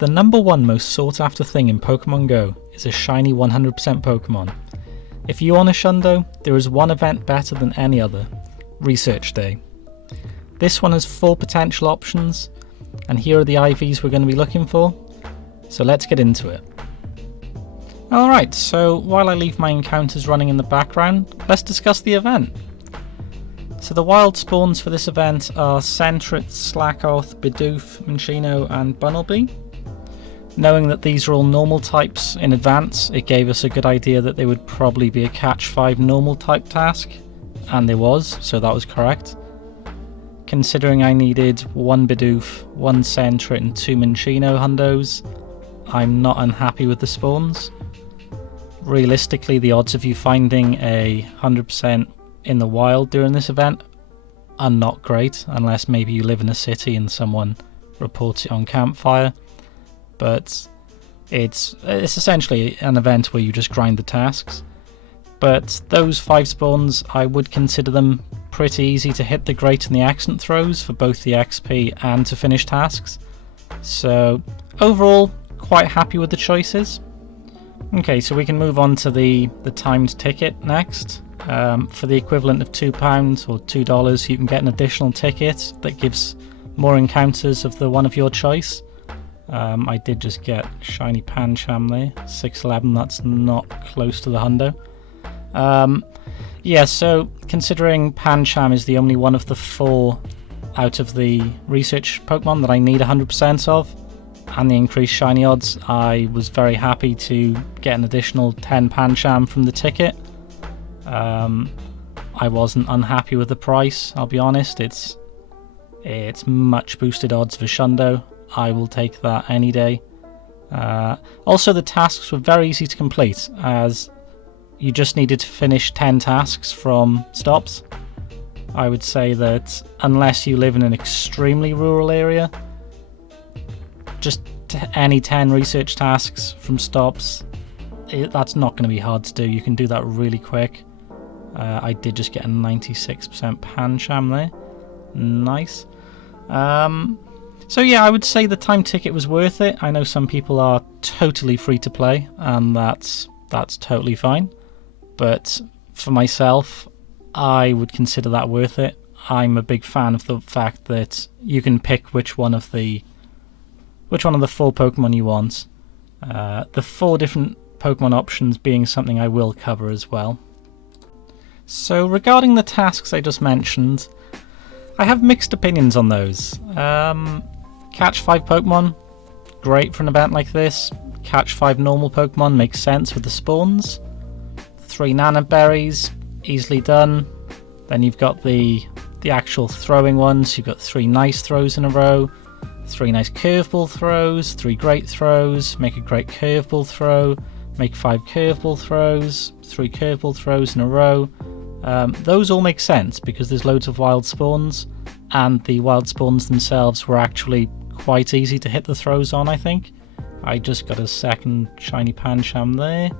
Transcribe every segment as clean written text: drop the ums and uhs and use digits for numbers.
The number one most sought after thing in Pokemon Go is a shiny 100% Pokemon. If you own a Shundo, there is one event better than any other, Research Day. This one has 4 potential options, and here are the IVs we're going to be looking for, so let's get into it. Alright, so while I leave my encounters running in the background, let's discuss the event. So the wild spawns for this event are Sentret, Slackoth, Bidoof, Minccino and Bunnelby. Knowing that these are all normal types in advance, it gave us a good idea that they would probably be a catch 5 normal type task, and there was, so that was correct. Considering I needed 1 Bidoof, 1 Sentret and 2 Minccino hundos, I'm not unhappy with the spawns. Realistically, the odds of you finding a 100% in the wild during this event are not great, unless maybe you live in a city and someone reports it on Campfire. But it's essentially an event where you just grind the tasks. But those 5 spawns, I would consider them pretty easy to hit the Great and the Accent throws for both the XP and to finish tasks. So overall, quite happy with the choices. Okay, so we can move on to the timed ticket next. For the equivalent of £2 or $2, you can get an additional ticket that gives more encounters of the one of your choice. I did just get shiny Pancham there, 611, that's not close to the hundo. Yeah, so considering Pancham is the only one of the 4 out of the research Pokemon that I need 100% of, and the increased shiny odds, I was very happy to get an additional 10 Pancham from the ticket. I wasn't unhappy with the price, I'll be honest. It's much boosted odds for Shundo. I will take that any day. Also, the tasks were very easy to complete, as you just needed to finish 10 tasks from stops. I would say that unless you live in an extremely rural area, just any 10 research tasks from stops, that's not going to be hard to do. You can do that really quick. I did just get a 96% Pancham there. Nice. So yeah, I would say the time ticket was worth it. I know some people are totally free to play, and that's totally fine. But for myself, I would consider that worth it. I'm a big fan of the fact that you can pick which one of the 4 Pokemon you want. The 4 different Pokemon options being something I will cover as well. So regarding the tasks I just mentioned, I have mixed opinions on those. Catch 5 Pokemon, great for an event like this. Catch 5 normal Pokemon makes sense with the spawns. 3 Nana Berries, easily done. Then you've got the actual throwing ones. You've got 3 nice throws in a row, 3 nice curveball throws, 3 great throws, make a great curveball throw, make 5 curveball throws, 3 curveball throws in a row. Those all make sense because there's loads of wild spawns, and the wild spawns themselves were actually quite easy to hit the throws on, I think. I just got a second shiny Pancham there.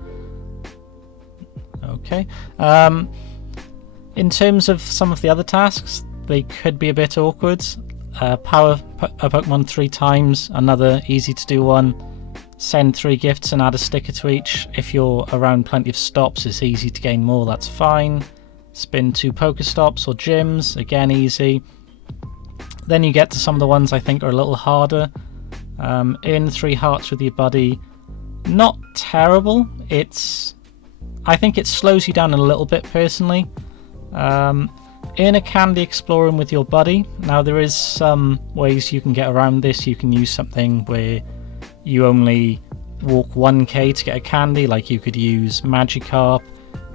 Okay. In terms of some of the other tasks, they could be a bit awkward. Power a Pokemon 3 times, another easy to do one. Send 3 gifts and add a sticker to each. If you're around plenty of stops, it's easy to gain more, that's fine. Spin 2 Pokestops or gyms, again easy. Then you get to some of the ones I think are a little harder. Earn 3 hearts with your buddy. Not terrible. I think it slows you down a little bit personally. Earn a candy exploring with your buddy. Now there is some ways you can get around this. You can use something where you only walk 1k to get a candy, like you could use Magikarp,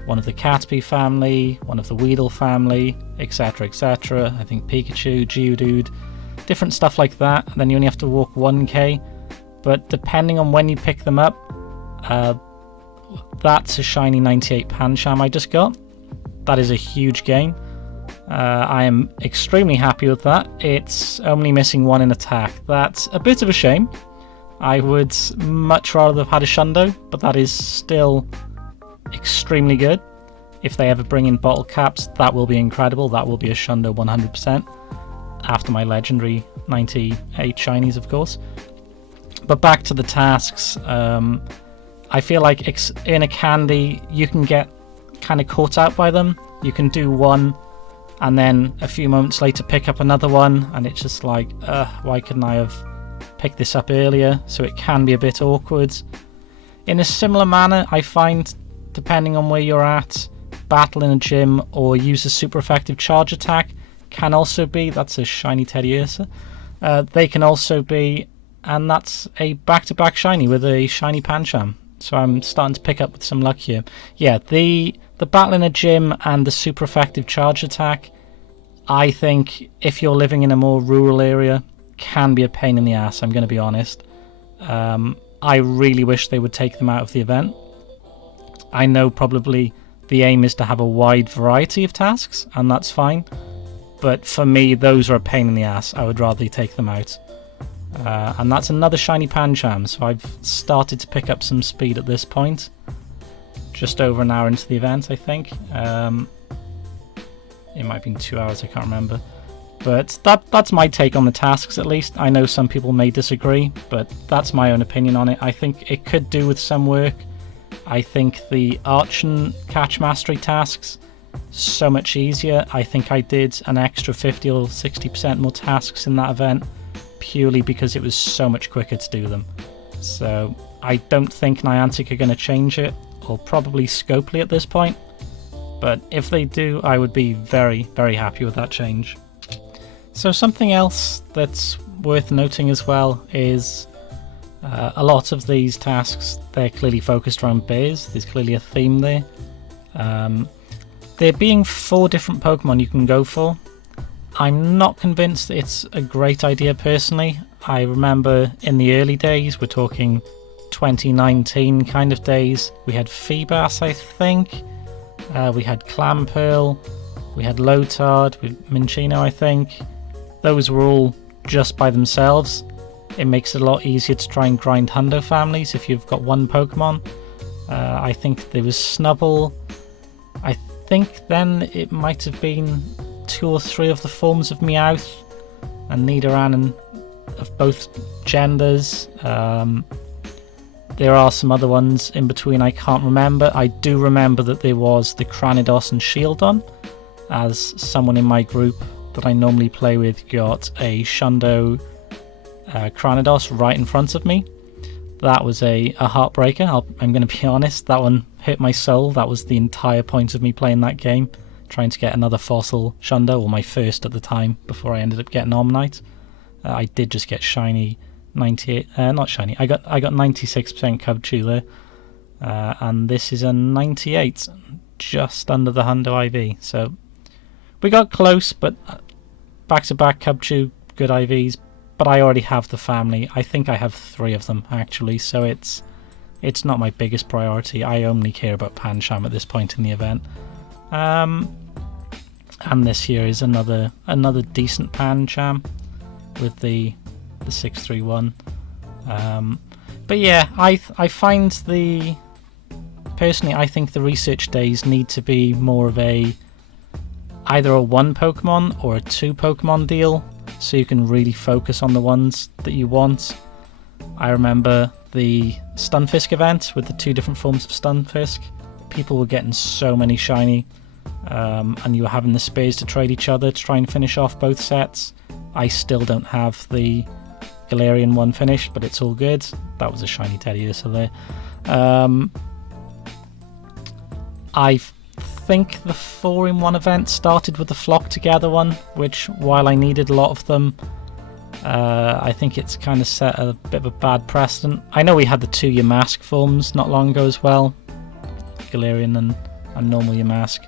one of the Caterpie family, one of the Weedle family, etc, etc. I think Pikachu, Geodude, different stuff like that. And then you only have to walk 1k, but depending on when you pick them up, that's a shiny 98 Pancham I just got. That is a huge gain. I am extremely happy with that. It's only missing 1 in attack. That's a bit of a shame. I would much rather have had a Shundo, but that is still extremely good. If they ever bring in bottle caps, that will be incredible. That will be a Shundo 100%. After my legendary 98 shinies, of course. But back to the tasks. I feel like in a candy, you can get kind of caught out by them. You can do one, and then a few moments later pick up another one, and it's just like, why couldn't I have picked this up earlier? So it can be a bit awkward. In a similar manner, I find, depending on where you're at, battle in a gym or use a super effective charge attack can also be, that's a shiny Teddy Ursa, they can also be, and that's a back-to-back shiny with a shiny Pancham. So I'm starting to pick up with some luck here. Yeah, the battle in a gym and the super effective charge attack, I think if you're living in a more rural area, can be a pain in the ass, I'm going to be honest. I really wish they would take them out of the event. I know probably the aim is to have a wide variety of tasks, and that's fine. But for me, those are a pain in the ass. I would rather take them out. And that's another shiny Pancham, so I've started to pick up some speed at this point. Just over an hour into the event, I think. It might have been 2 hours, I can't remember. But that's my take on the tasks, at least. I know some people may disagree, but that's my own opinion on it. I think it could do with some work. I think the Arch and Catch Mastery tasks, so much easier. I think I did an extra 50 or 60% more tasks in that event, purely because it was so much quicker to do them. So I don't think Niantic are going to change it, or probably Scopely at this point. But if they do, I would be very, very happy with that change. So something else that's worth noting as well is a lot of these tasks, they're clearly focused around bears. There's clearly a theme there. There being 4 different Pokemon you can go for, I'm not convinced it's a great idea personally. I remember in the early days, we're talking 2019 kind of days, we had Feebas, I think. We had Clamperl, we had Lotard, with Minccino, I think. Those were all just by themselves. It makes it a lot easier to try and grind Hundo families if you've got one Pokemon. I think there was Snubbull. I think then it might have been 2 or 3 of the forms of Meowth and Nidoran, and of both genders. There are some other ones in between I can't remember. I do remember that there was the Cranidos and Shieldon, as someone in my group that I normally play with got a Shundo Cranidos right in front of me. That was a heartbreaker, I'm going to be honest. That one hit my soul. That was the entire point of me playing that game, trying to get another fossil Shundo, or my first at the time, before I ended up getting Omnite. I did just get shiny 98, not shiny, I got 96% Cubchoo there, and this is a 98, just under the Hundo IV, so we got close, but back-to-back Cubchoo, good IVs, but I already have the family. I think I have 3 of them, actually, so it's not my biggest priority. I only care about Pancham at this point in the event. And this here is another decent Pancham with the 631. But yeah, I find personally I think the research days need to be more of either a 1 Pokemon or a 2 Pokemon deal, so you can really focus on the ones that you want. I remember the Stunfisk event with the 2 different forms of Stunfisk. People were getting so many shiny, and you were having the spares to trade each other to try and finish off both sets. I still don't have the Galarian one finished, but it's all good. That was a shiny Teddy Ursa there. I think the 4-in-1 event started with the Flock Together one, which, while I needed a lot of them, I think it's kind of set a bit of a bad precedent. I know we had the 2 Yamask forms not long ago as well, Galarian and normal Yamask.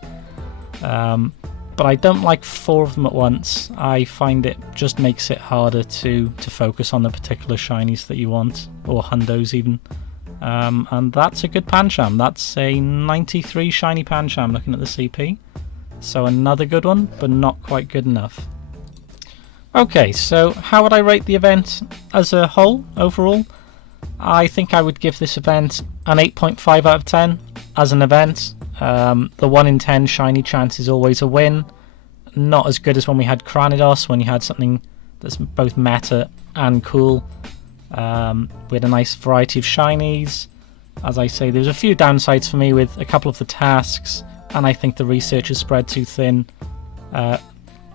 But I don't like 4 of them at once. I find it just makes it harder to focus on the particular shinies that you want, or Hundos even. And that's a good Pancham. That's a 93 shiny Pancham looking at the CP. So another good one, but not quite good enough. Okay, so how would I rate the event as a whole, overall? I think I would give this event an 8.5 out of 10 as an event. The 1 in 10 shiny chance is always a win. Not as good as when we had Cranidos, when you had something that's both meta and cool. with a nice variety of shinies. As I say, there's a few downsides for me with a couple of the tasks, and I think the research is spread too thin.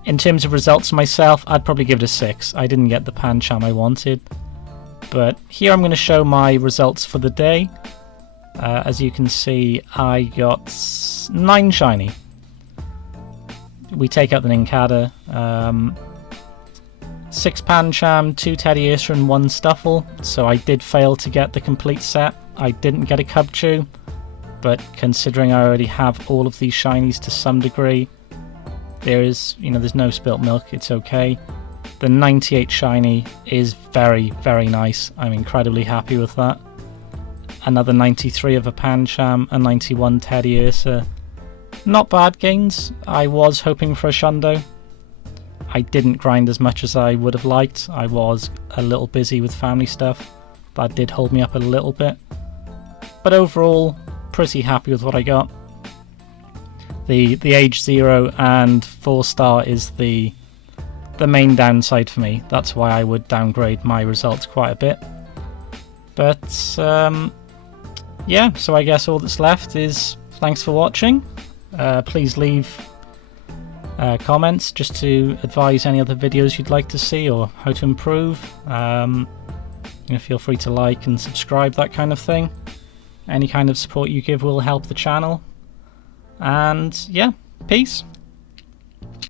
In terms of results myself, I'd probably give it a 6. I didn't get the Pancham I wanted. But here I'm going to show my results for the day. As you can see, I got 9 shiny. We take out the Nincada. 6 Pancham, 2 Teddiursa and 1 Stuffle. So I did fail to get the complete set. I didn't get a Cubchoo. But considering I already have all of these shinies to some degree, there's no spilt milk, it's okay. The 98 shiny is very, very nice. I'm incredibly happy with that. Another 93 of a Pancham, a 91 Teddiursa. Not bad gains. I was hoping for a Shundo. I didn't grind as much as I would have liked. I was a little busy with family stuff. That did hold me up a little bit. But overall, pretty happy with what I got. The age 0 and 4-star is the main downside for me. That's why I would downgrade my results quite a bit. But yeah, so I guess all that's left is thanks for watching. Please leave comments just to advise any other videos you'd like to see or how to improve. Feel free to like and subscribe, that kind of thing. Any kind of support you give will help the channel. And yeah, peace.